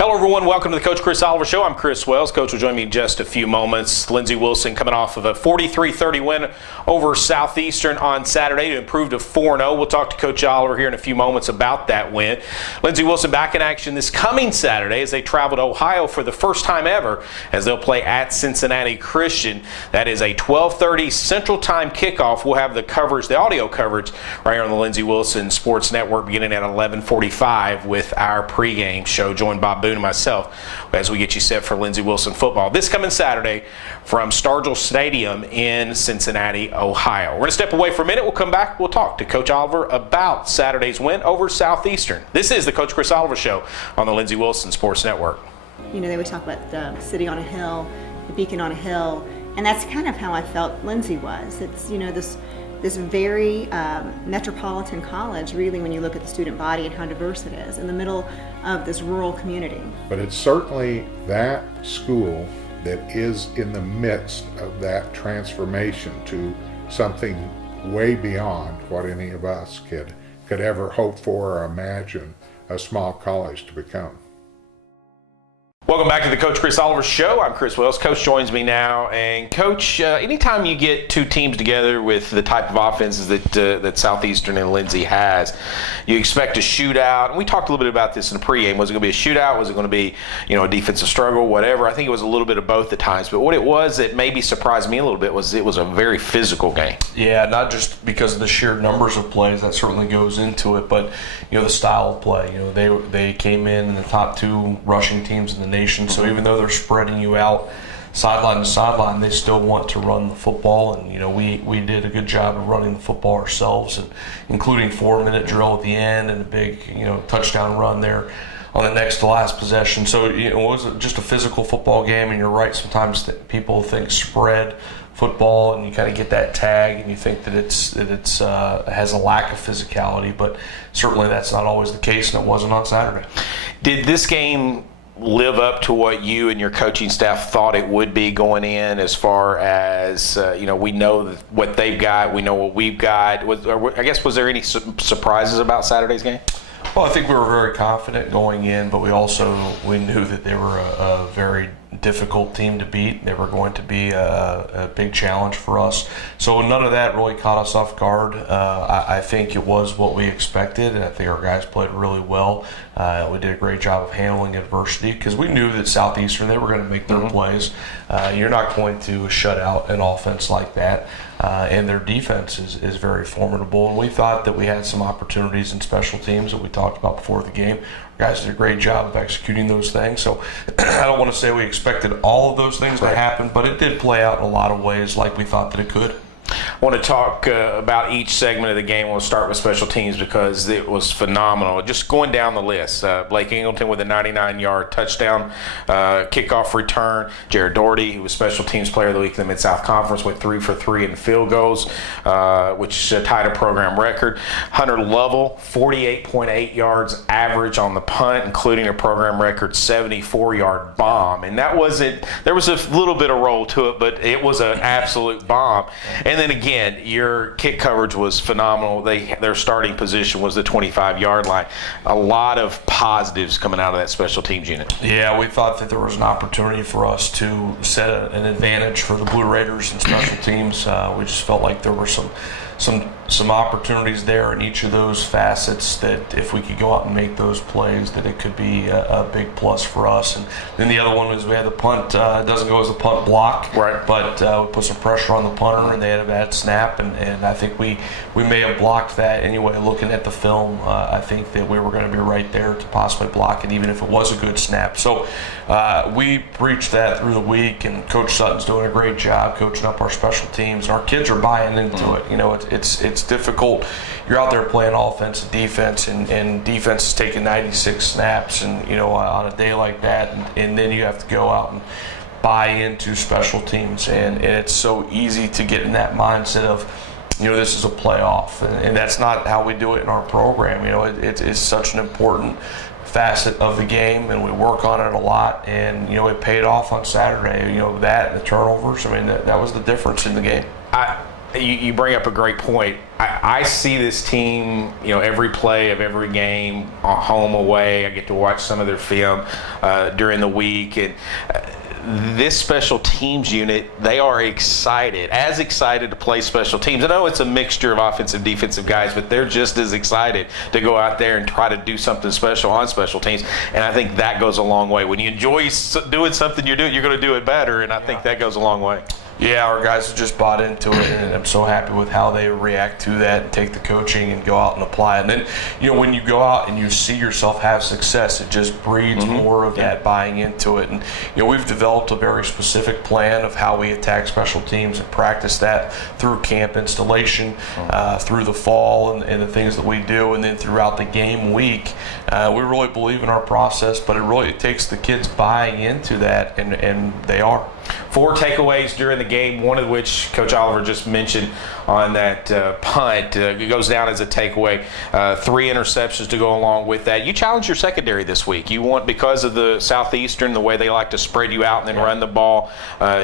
Hello, everyone. Welcome to the Coach Chris Oliver Show. I'm Chris Wells. Coach will join me in just a few moments. Lindsey Wilson coming off of a 43-30 win over Southeastern on Saturday to improve to 4-0. We'll talk to Coach Oliver here in a few moments about that win. Lindsey Wilson back in action this coming Saturday as they travel to Ohio for the first time ever as they'll play at Cincinnati Christian. That is a 12:30 Central Time kickoff. We'll have the coverage, the audio coverage, right here on the Lindsey Wilson Sports Network beginning at 11:45 with our pregame show. Joined by Boone and myself as we get you set for Lindsey Wilson football this coming Saturday from Stargell Stadium in Cincinnati, Ohio. We're going to step away for a minute. We'll come back. We'll talk to Coach Oliver about Saturday's win over Southeastern. This is the Coach Chris Oliver Show on the Lindsey Wilson Sports Network. You know, they would talk about the city on a hill, the beacon on a hill, and that's kind of how I felt Lindsey was. It's, you know, this very metropolitan college, really, when you look at the student body and how diverse it is, in the middle of this rural community. But it's certainly that school that is in the midst of that transformation to something way beyond what any of us could ever hope for or imagine a small college to become. Welcome back to the Coach Chris Oliver Show. I'm Chris Wells. Coach joins me now. And Coach, anytime you get two teams together with the type of offenses that Southeastern and Lindsey has, you expect a shootout. And we talked a little bit about this in the pregame. Was it going to be a shootout? Was it going to be, a defensive struggle, whatever? I think it was a little bit of both at times. But what it was that maybe surprised me a little bit was it was a very physical game. Yeah, not just because of the sheer numbers of plays, that certainly goes into it, but the style of play. They came in the top two rushing teams in the nation. So even though they're spreading you out sideline to sideline, they still want to run the football. And we did a good job of running the football ourselves, and including 4-minute drill at the end and a big touchdown run there on the next to last possession. So it was just a physical football game. And you're right, sometimes people think spread football, and you kind of get that tag, and you think that it has a lack of physicality, but certainly that's not always the case, and it wasn't on Saturday. Did this game live up to what you and your coaching staff thought it would be going in, as far as we know what they've got, we know what we've got? Was there any surprises about Saturday's game? Well, I think we were very confident going in, but we knew that they were a very difficult team to beat. They were going to be a big challenge for us. So none of that really caught us off guard. I think it was what we expected, and I think our guys played really well. We did a great job of handling adversity because we knew that Southeastern, they were going to make their plays. You're not going to shut out an offense like that. And their defense is very formidable. And we thought that we had some opportunities in special teams that we talked about before the game. Guys did a great job of executing those things. So I don't want to say we expected all of those things to happen, but it did play out in a lot of ways like we thought that it could. I want to talk about each segment of the game. We'll start with special teams because it was phenomenal. Just going down the list, Blake Ingleton with a 99-yard touchdown kickoff return. Jared Doherty, who was Special Teams Player of the Week in the Mid-South Conference, went 3 for 3 in field goals, which tied a program record. Hunter Lovell, 48.8 yards average on the punt, including a program record 74-yard bomb. And that wasn't – there was a little bit of roll to it, but it was an absolute bomb. And then again, your kick coverage was phenomenal. Their starting position was the 25-yard line. A lot of positives coming out of that special teams unit. Yeah, we thought that there was an opportunity for us to set an advantage for the Blue Raiders in special teams. We just felt like there were some opportunities there in each of those facets that if we could go out and make those plays, that it could be a big plus for us. And then the other one is we had the punt. It doesn't go as a punt block, right? But we put some pressure on the punter, and they had a bad snap, and I think we may have blocked that anyway. Looking at the film, I think that we were going to be right there to possibly block it, even if it was a good snap. So we preached that through the week, and Coach Sutton's doing a great job coaching up our special teams. Our kids are buying into it. It's difficult. You're out there playing offense and defense, and defense is taking 96 snaps, and on a day like that, and then you have to go out and buy into special teams, and it's so easy to get in that mindset of this is a playoff, and that's not how we do it in our program. It's such an important facet of the game, and we work on it a lot, and it paid off on Saturday. That and the turnovers, that was the difference in the game. you bring up a great point. I see this team, every play of every game, home, away. I get to watch some of their film during the week, and this special teams unit, they are as excited to play special teams. I know it's a mixture of offensive, defensive guys, but they're just as excited to go out there and try to do something special on special teams. And I think that goes a long way. When you enjoy doing something you're going to do it better, and I think that goes a long way. Yeah, our guys have just bought into it, and I'm so happy with how they react to that and take the coaching and go out and apply it. And then, when you go out and you see yourself have success, it just breeds more of that buying into it. And, we've developed a very specific plan of how we attack special teams and practice that through camp installation, through the fall and the things that we do, and then throughout the game week. We really believe in our process, but it takes the kids buying into that, and they are. 4 takeaways during the game, one of which Coach Oliver just mentioned on that punt. It goes down as a takeaway. 3 interceptions to go along with that. You challenged your secondary this week. You want, because of the Southeastern, the way they like to spread you out and then run the ball,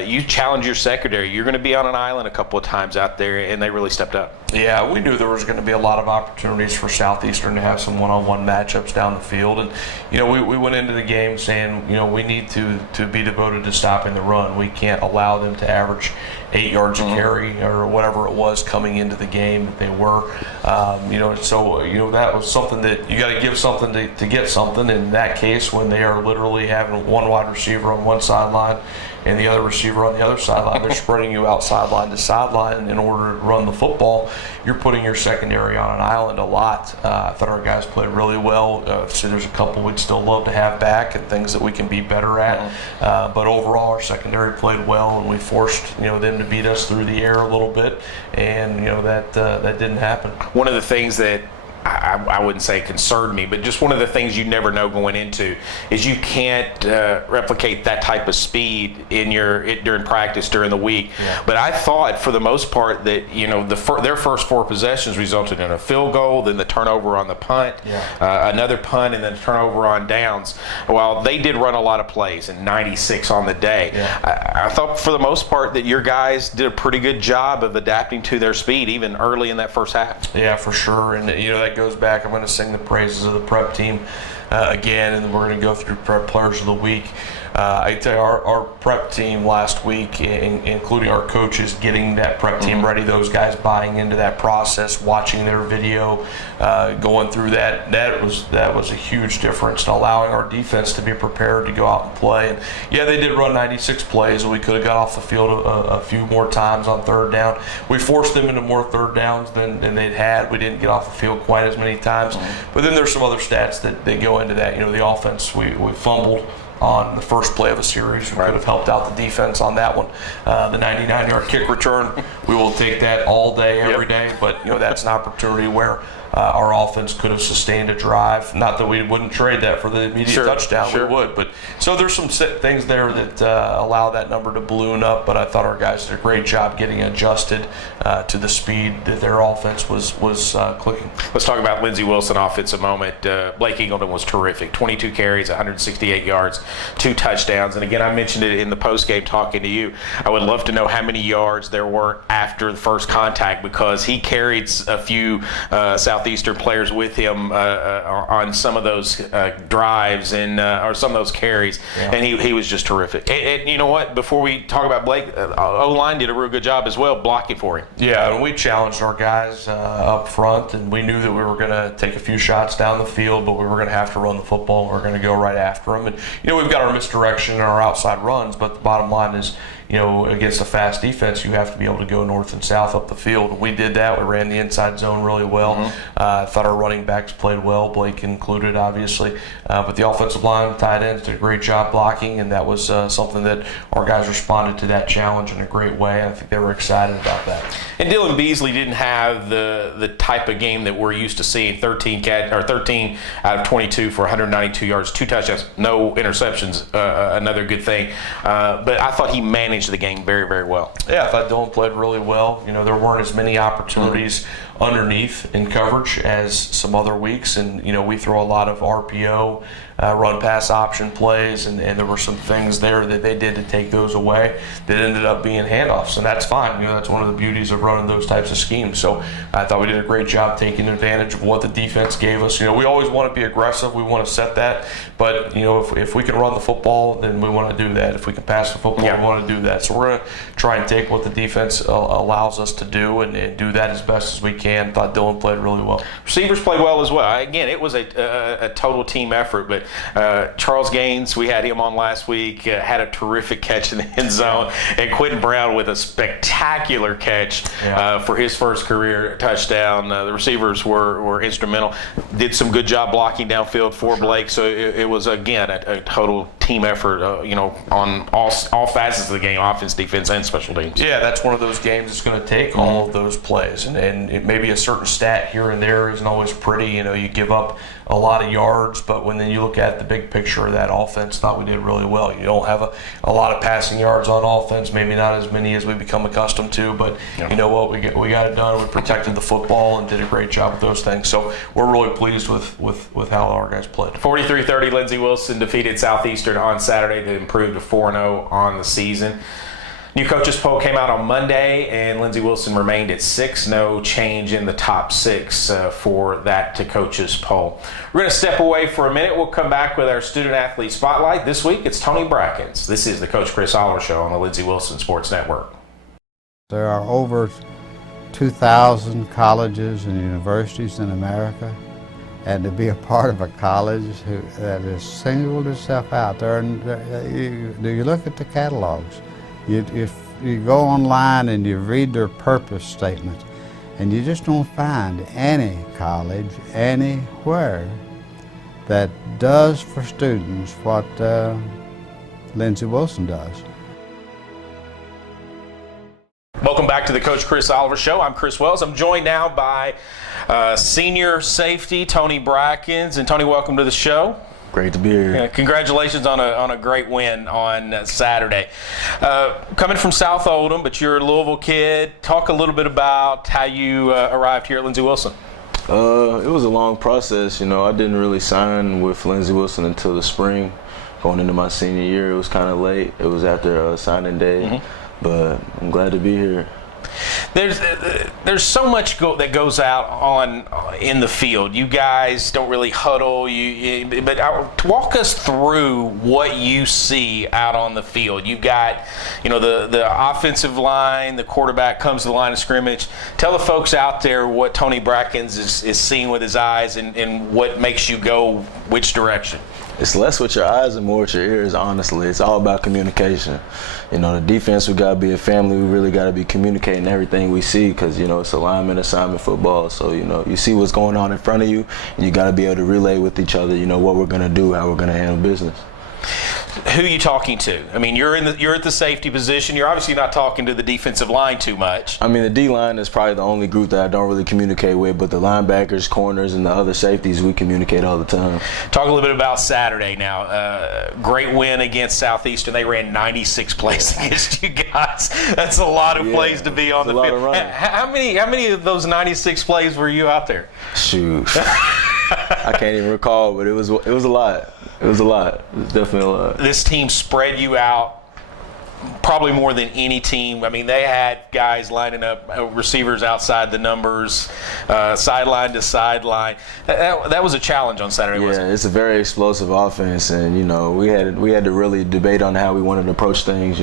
you challenge your secondary. You're going to be on an island a couple of times out there, and they really stepped up. Yeah, we knew there was going to be a lot of opportunities for Southeastern to have some one-on-one matchups down the field. And, we went into the game saying, we need to be devoted to stopping the run. We can't allow them to average 8 yards a carry or whatever it was coming into the game that they were. So that was something that you got to give something to get something. In that case, when they are literally having one wide receiver on one sideline and the other receiver on the other sideline, they're spreading you out sideline to sideline in order to run the football. You're putting your secondary on an island a lot. I thought our guys played really well. So there's a couple we'd still love to have back and things that we can be better at. But overall, our secondary played well, and we forced them to beat us through the air a little bit, and that didn't happen. One of the things that I wouldn't say concerned me, but just one of the things you never know going into is you can't replicate that type of speed during practice during the week. Yeah. But I thought for the most part that their first 4 possessions resulted in a field goal, then the turnover on the punt, another punt, and then a turnover on downs. While they did run a lot of plays, and 96 on the day, I thought for the most part that your guys did a pretty good job of adapting to their speed even early in that first half. Yeah, for sure. And that goes back. I'm going to sing the praises of the prep team again, and we're going to go through prep players of the week. I tell you, our prep team last week, including our coaches, getting that prep team ready, those guys buying into that process, watching their video, going through that was a huge difference in allowing our defense to be prepared to go out and play. And they did run 96 plays, and we could have got off the field a few more times on third down. We forced them into more third downs than they'd had. We didn't get off the field quite as many times. But then there's some other stats that go into that. The offense, we fumbled on the first play of a series. We could have helped out the defense on that one. The 99-yard kick return, we will take that all day, every day. But that's an opportunity where our offense could have sustained a drive. Not that we wouldn't trade that for the immediate touchdown. We would. But so there's some things there that allow that number to balloon up. But I thought our guys did a great job getting adjusted to the speed that their offense was clicking. Let's talk about Lindsey Wilson offense a moment. Blake Eagleton was terrific. 22 carries, 168 yards, 2 touchdowns. And again, I mentioned it in the postgame talking to you. I would love to know how many yards there were after the first contact, because he carried a few Southeastern players with him on some of those drives and or some of those carries, and he was just terrific. And you know what? Before we talk about Blake, O-line did a real good job as well blocking for him. Yeah, and we challenged our guys up front, and we knew that we were going to take a few shots down the field, but we were going to have to run the football. We were going to go right after them. And we've got our misdirection and our outside runs, but the bottom line is, against a fast defense, you have to be able to go north and south up the field. We did that. We ran the inside zone really well. I thought our running backs played well, Blake included, obviously. But the offensive line, tight ends, did a great job blocking, and that was something that our guys responded to that challenge in a great way. I think they were excited about that. And Dylan Beasley didn't have the type of game that we're used to seeing. 13 out of 22 for 192 yards, 2 touchdowns, no interceptions. Another good thing. But I thought he managed the game very, very well. Yeah, I thought Dylan played really well. There weren't as many opportunities underneath in coverage as some other weeks, and we throw a lot of RPO, run pass option plays, and there were some things there that they did to take those away that ended up being handoffs, and that's fine. That's one of the beauties of running those types of schemes. So I thought we did a great job taking advantage of what the defense gave us. We always want to be aggressive. We want to set that, but if we can run the football, then we want to do that. If we can pass the football, we want to do that. So we're going to try and take what the defense allows us to do and do that as best as we can. Thought Dylan played really well. Receivers played well as well. Again, it was a total team effort, but Charles Gaines, we had him on last week, had a terrific catch in the end zone, and Quentin Brown with a spectacular catch for his first career touchdown. The receivers were instrumental. Did some good job blocking downfield for Blake, so it was, again, a total team effort, on all facets of the game, offense, defense, and special teams. Yeah, that's one of those games that's going to take all of those plays, and it maybe a certain stat here and there isn't always pretty. You give up a lot of yards, but when then you look at the big picture of that offense, thought we did really well. You don't have a lot of passing yards on offense, maybe not as many as we become accustomed to, but you know what, we got it done. We protected the football and did a great job with those things. So we're really pleased with how our guys played. 43-30, Lindsey Wilson defeated Southeastern on Saturday to improve to 4-0 on the season. New coaches poll came out on Monday, and Lindsey Wilson remained at 6. No change in the top 6 for that to coaches poll. We're going to step away for a minute. We'll come back with our student athlete spotlight. This week, it's Tony Brackins. This is the Coach Chris Oliver Show on the Lindsey Wilson Sports Network. There are over 2,000 colleges and universities in America, and to be a part of a college that has singled itself out, do you look at the catalogs? If you go online and you read their purpose statement, and you just don't find any college anywhere that does for students what Lindsey Wilson does. Welcome back to the Coach Chris Oliver Show. I'm Chris Wells. I'm joined now by senior safety Tony Brackins. And Tony, welcome to the show. Great to be here. Yeah, congratulations on a great win on Saturday. Coming from South Oldham, but you're a Louisville kid. Talk a little bit about how you arrived here at Lindsey Wilson. It was a long process. I didn't really sign with Lindsey Wilson until the spring. Going into my senior year, it was kind of late. It was after signing day, but I'm glad to be here. There's so much that goes out in the field. You guys don't really huddle. But walk us through what you see out on the field. You've got, the offensive line. The quarterback comes to the line of scrimmage. Tell the folks out there what Tony Brackins is seeing with his eyes and what makes you go which direction. It's less with your eyes and more with your ears, honestly. It's all about communication. The defense, we got to be a family. We really got to be communicating everything we see because, it's alignment, assignment football. So, you see what's going on in front of you, and you got to be able to relay with each other, what we're going to do, how we're going to handle business. Who are you talking to? I mean, you're at the safety position. You're obviously not talking to the defensive line too much. I mean, the D-line is probably the only group that I don't really communicate with, but the linebackers, corners, and the other safeties, we communicate all the time. Talk a little bit about Saturday now. Great win against Southeastern. They ran 96 plays against you guys. That's a lot of plays to be on the field. How many of those 96 plays were you out there? Shoot. I can't even recall, but it was a lot. It was a lot. It was definitely a lot. This team spread you out probably more than any team. I mean, they had guys lining up, receivers outside the numbers, sideline to sideline. That was a challenge on Saturday, wasn't it? Yeah, it's a very explosive offense, and we had to really debate on how we wanted to approach things.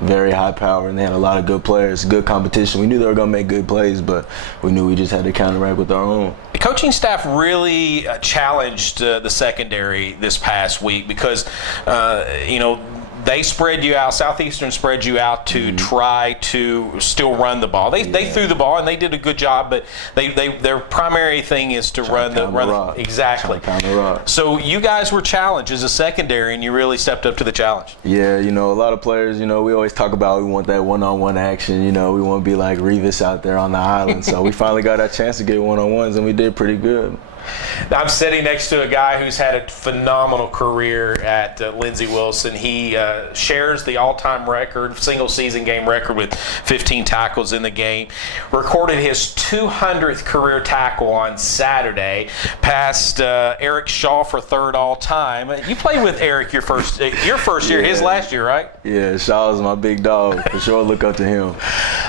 Very high power, and they had a lot of good players, good competition. We knew they were going to make good plays, but we knew we just had to counteract with our own. The coaching staff really challenged the secondary this past week because, they spread you out. Southeastern spread you out to try to still run the ball. They threw the ball and they did a good job, but their primary thing is to run the exactly. So you guys were challenged as a secondary, and you really stepped up to the challenge. Yeah, a lot of players. We always talk about we want that one-on-one action. We want to be like Revis out there on the island. So we finally got our chance to get one-on-ones, and we did pretty good. I'm sitting next to a guy who's had a phenomenal career at Lindsey Wilson. He shares the all-time record, single-season game record with 15 tackles in the game. Recorded his 200th career tackle on Saturday, passed Eric Shaw for third all-time. You played with Eric your first year, his last year, right? Yeah, Shaw's my big dog. For sure, look up to him.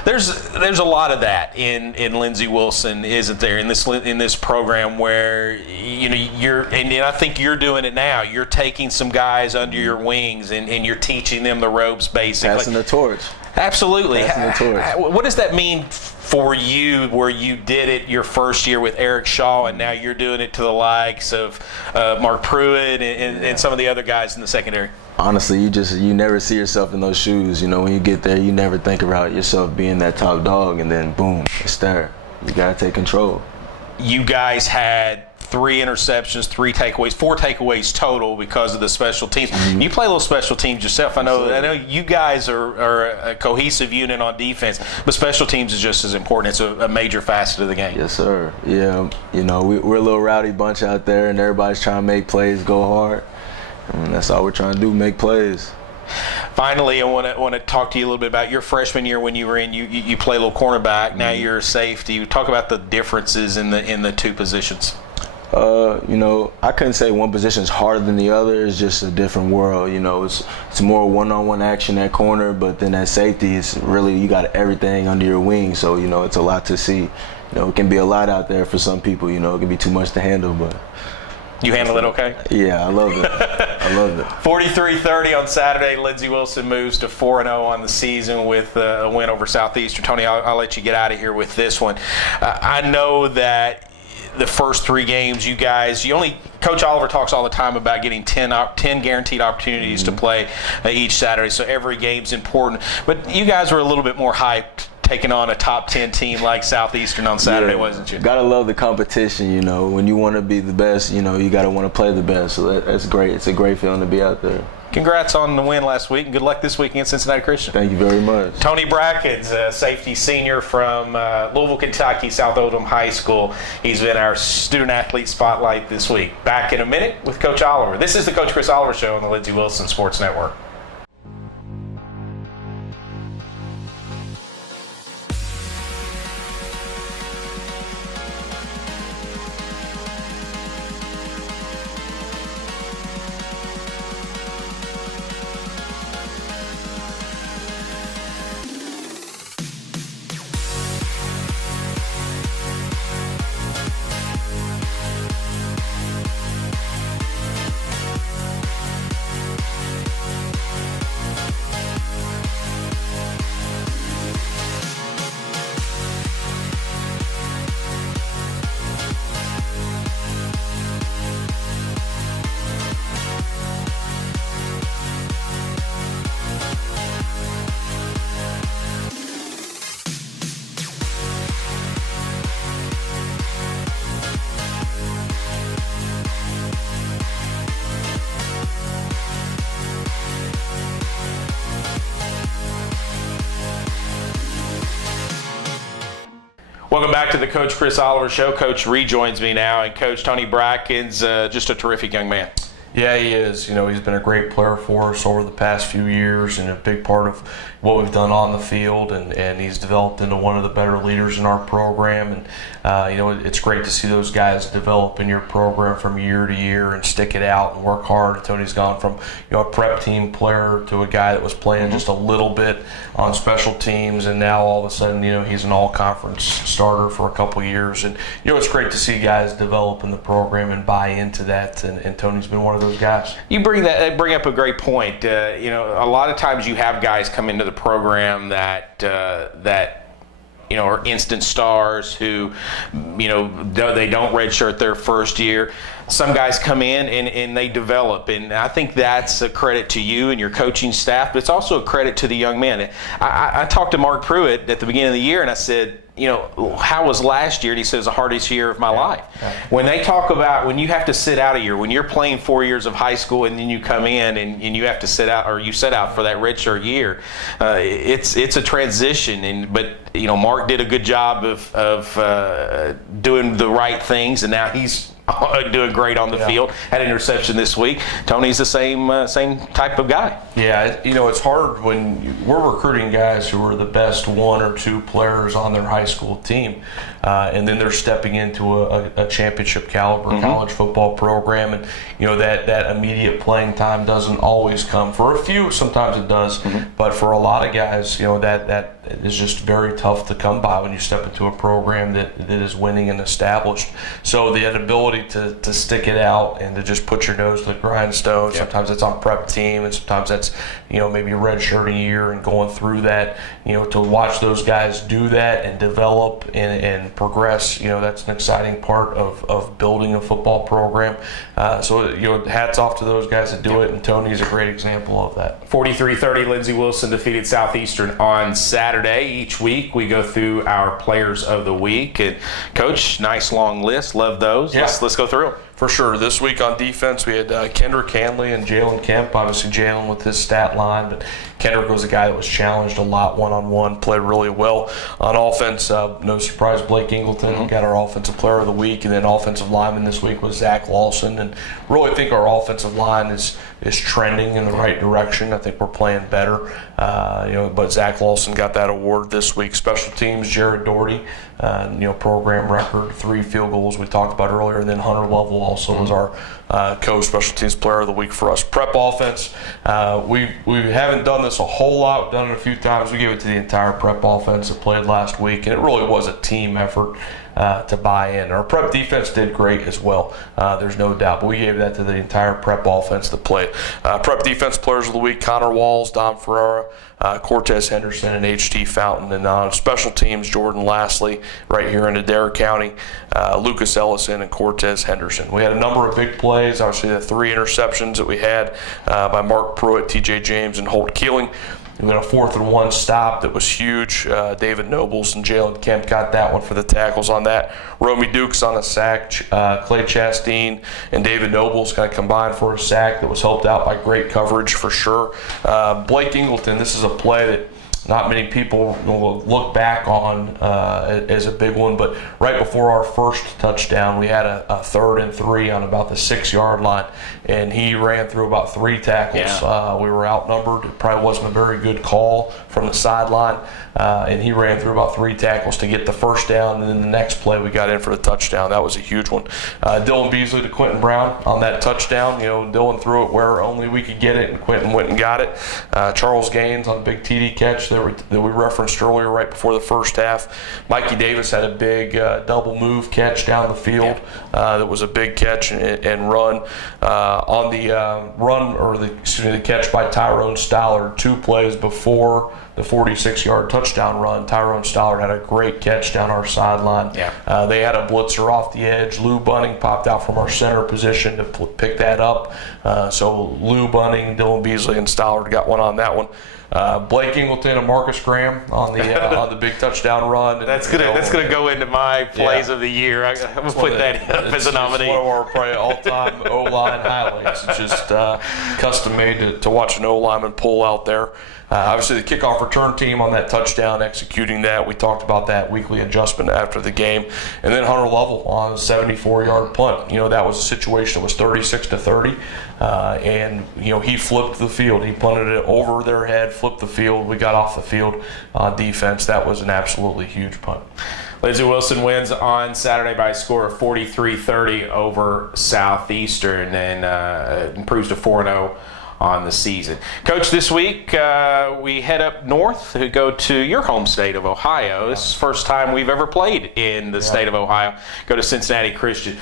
There's a lot of that in Lindsey Wilson, isn't there? In this program where and I think you're doing it now. You're taking some guys under your wings and you're teaching them the ropes, basically. Passing the torch. Absolutely. Passing the torch. What does that mean for you, where you did it your first year with Eric Shaw, and now you're doing it to the likes of Mark Pruitt and some of the other guys in the secondary? Honestly, you never see yourself in those shoes. When you get there, you never think about yourself being that top dog, and then boom, it's there. You gotta take control. You guys had 3 interceptions, 4 takeaways total because of the special teams. Mm-hmm. You play a little special teams yourself. I know you guys are a cohesive unit on defense, but special teams is just as important. It's a major facet of the game. Yes, sir. Yeah, we're a little rowdy bunch out there, and everybody's trying to make plays, go hard. And that's all we're trying to do, make plays. Finally, I want to talk to you a little bit about your freshman year when you were in. You play a little cornerback. Now you're a safety. Talk about the differences in the 2 positions. I couldn't say one position is harder than the other. It's just a different world. It's more one-on-one action at corner, but then at safety, it's really you got everything under your wing. So it's a lot to see. It can be a lot out there for some people. It can be too much to handle, but. You handle it okay? Yeah, I love it. I love it. 43-30 on Saturday. Lindsey Wilson moves to 4-0 on the season with a win over Southeastern. Tony, I'll let you get out of here with this one. I know that the first 3 games, Coach Oliver talks all the time about getting 10 guaranteed opportunities to play each Saturday, so every game's important. But you guys were a little bit more hyped taking on a top 10 team like Southeastern on Saturday, wasn't you? Gotta love the competition, When you want to be the best, you gotta want to play the best. So that's great. It's a great feeling to be out there. Congrats on the win last week, and good luck this week against Cincinnati Christian. Thank you very much. Tony Brackins, a safety senior from Louisville, Kentucky, South Oldham High School. He's been our student athlete spotlight this week. Back in a minute with Coach Oliver. This is the Coach Chris Oliver Show on the Lindsey Wilson Sports Network. Welcome back to the Coach Chris Oliver Show. Coach rejoins me now, and Coach Tony Brackins, just a terrific young man. Yeah, he is. He's been a great player for us over the past few years and a big part of what we've done on the field, and he's developed into one of the better leaders in our program. And it's great to see those guys develop in your program from year to year and stick it out and work hard. Tony's gone from a prep team player to a guy that was playing just a little bit on special teams, and now all of a sudden he's an all-conference starter for a couple years. And it's great to see guys develop in the program and buy into that, and Tony's been one of those guys. You bring up a great point. A lot of times you have guys come into the program that are instant stars who, they don't redshirt their first year. Some guys come in and they develop, and I think that's a credit to you and your coaching staff, but it's also a credit to the young men. I talked to Mark Pruitt at the beginning of the year, and I said, how was last year? And he says, the hardest year of my life. Yeah. When they talk about when you have to sit out a year, when you're playing 4 years of high school and then you come in and you have to sit out, or you sit out for that redshirt year, it's a transition. But Mark did a good job of doing the right things, and now he's doing great on the field. Had an interception this week. Tony's the same type of guy. Yeah, it's hard when we're recruiting guys who are the best 1 or 2 players on their high school team, and then they're stepping into a championship caliber college football program, and that immediate playing time doesn't always come. For a few, sometimes it does, but for a lot of guys, that is just very tough to come by when you step into a program that is winning and established. So the ability to stick it out and to just put your nose to the grindstone. Sometimes it's on prep team, and sometimes that's maybe a redshirting year and going through that. To watch those guys do that and develop and progress. That's an exciting part of building a football program. So hats off to those guys that do it, and Tony's a great example of that. 43-30, Lindsey Wilson defeated Southeastern on Saturday. Each week we go through our players of the week. And Coach, nice long list. Love those. Yeah. Let's go through them. For sure. This week on defense, we had Kendrick Hanley and Jalen Kemp. Obviously, Jalen with his stat line, but Kendrick was a guy that was challenged a lot one-on-one, played really well. On offense, no surprise, Blake Ingleton got our offensive player of the week, and then offensive lineman this week was Zach Lawson. And really think our offensive line is trending in the right direction. I think we're playing better. But Zach Lawson got that award this week. Special teams, Jared Doherty, program record, 3 field goals we talked about earlier, and then Hunter Lovell also was our co-special teams player of the week for us. Prep offense, we haven't done this a whole lot. We've done it a few times. We gave it to the entire prep offense that played last week, and it really was a team effort to buy in. Our prep defense did great as well. There's no doubt, but we gave that to the entire prep offense that played. Prep defense players of the week, Connor Walls, Don Ferrara, Cortez Henderson, and H.T. Fountain. And on special teams, Jordan Lastly, right here in Adair County, Lucas Ellison, and Cortez Henderson. We had a number of big plays. Obviously, the 3 interceptions that we had by Mark Pruitt, T.J. James, and Holt Keeling. And then a 4th and 1 stop that was huge. David Nobles and Jalen Kemp got that one for the tackles on that. Romy Dukes on a sack. Clay Chastain and David Nobles kind of combined for a sack that was helped out by great coverage for sure. Blake Ingleton, this is a play that not many people will look back on as a big one, but right before our first touchdown, we had a 3rd and 3 on about the 6-yard line, and he ran through about 3 tackles. We were outnumbered. It probably wasn't a very good call from the sideline, and he ran through about 3 tackles to get the first down, and then the next play we got in for the touchdown. That was a huge one. Dylan Beasley to Quentin Brown on that touchdown. Dylan threw it where only we could get it, and Quentin went and got it. Charles Gaines on a big TD catch that we referenced earlier right before the first half. Mikey Davis had a big double move catch down the field that was a big catch and run. On the the catch by Tyrone Stollard, 2 plays before the 46-yard touchdown run, Tyrone Stollard had a great catch down our sideline. They had a blitzer off the edge. Lou Bunning popped out from our center position to pick that up. So Lou Bunning, Dylan Beasley, and Stollard got one on that one. Blake Ingleton and Marcus Graham on the big touchdown run. That's gonna go into my plays of the year. I'm gonna put that up as a nominee. It's one of our probably all-time O-line highlights. It's just custom made to watch an O-lineman pull out there. Obviously, the kickoff return team on that touchdown, executing that. We talked about that weekly adjustment after the game. And then Hunter Lovell on a 74-yard punt. That was a situation that was 36-30. And he flipped the field. He punted it over their head, flipped the field. We got off the field on defense. That was an absolutely huge punt. Lindsey Wilson wins on Saturday by a score of 43-30 over Southeastern and improves to 4-0 on the season. Coach, this week we head up north to go to your home state of Ohio. This is the first time we've ever played in the state of Ohio. Go to Cincinnati Christian.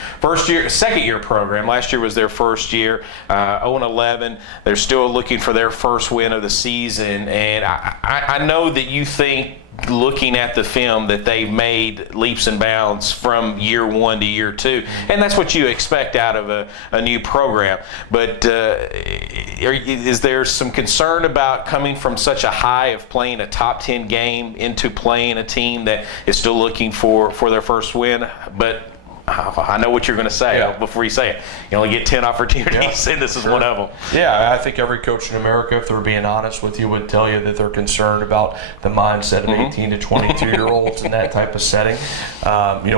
Second year program. Last year was their first year, 0-11. They're still looking for their first win of the season, and I know that you think, looking at the film, that they've made leaps and bounds from year 1 to year 2, and that's what you expect out of a new program. But is there some concern about coming from such a high of playing a top 10 game into playing a team that is still looking for their first win, but I know what you're going to say before you say it. You only get 10 opportunities, and this is one of them. Yeah, I think every coach in America, if they're being honest with you, would tell you that they're concerned about the mindset of 18 to 22-year-olds in that type of setting.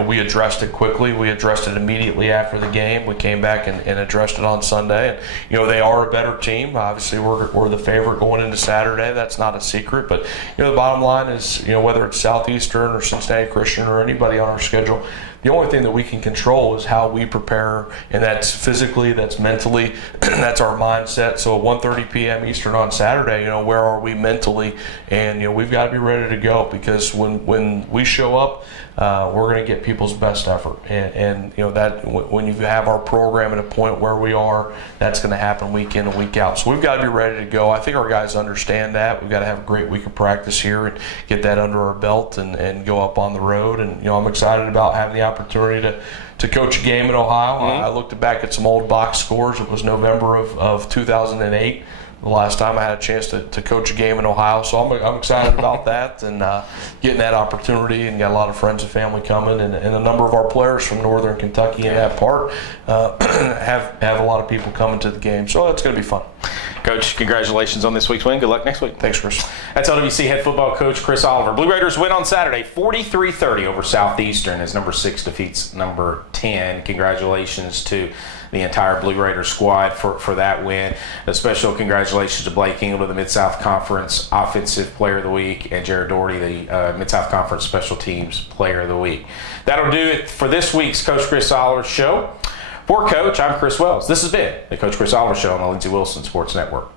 We addressed it quickly. We addressed it immediately after the game. We came back and addressed it on Sunday. And, they are a better team. Obviously, we're the favorite going into Saturday. That's not a secret. But, the bottom line is, whether it's Southeastern or Cincinnati Christian or anybody on our schedule, the only thing that we can control is how we prepare, and that's physically, that's mentally, that's our mindset. So at 1:30 p.m. Eastern on Saturday, where are we mentally? And we've got to be ready to go, because when we show up, we're going to get people's best effort. And that when you have our program at a point where we are, that's going to happen week in and week out. So we've got to be ready to go. I think our guys understand that. We've got to have a great week of practice here and get that under our belt and go up on the road. And I'm excited about having the opportunity to coach a game in Ohio. I looked back at some old box scores. It was November of 2008. The last time I had a chance to coach a game in Ohio, so I'm excited about that and getting that opportunity, and got a lot of friends and family coming, and a number of our players from Northern Kentucky in that part have a lot of people coming to the game, so it's going to be fun. Coach, congratulations on this week's win. Good luck next week. Thanks, Chris. That's LWC head football coach Chris Oliver. Blue Raiders win on Saturday, 43-30 over Southeastern, as number 6 defeats number 10. Congratulations to the entire Blue Raider squad for that win. A special congratulations to Blake Ingle, the Mid-South Conference Offensive Player of the Week, and Jared Doherty, the Mid-South Conference Special Teams Player of the Week. That'll do it for this week's Coach Chris Oliver Show. For Coach, I'm Chris Wells. This has been the Coach Chris Oliver Show on the Lindsey Wilson Sports Network.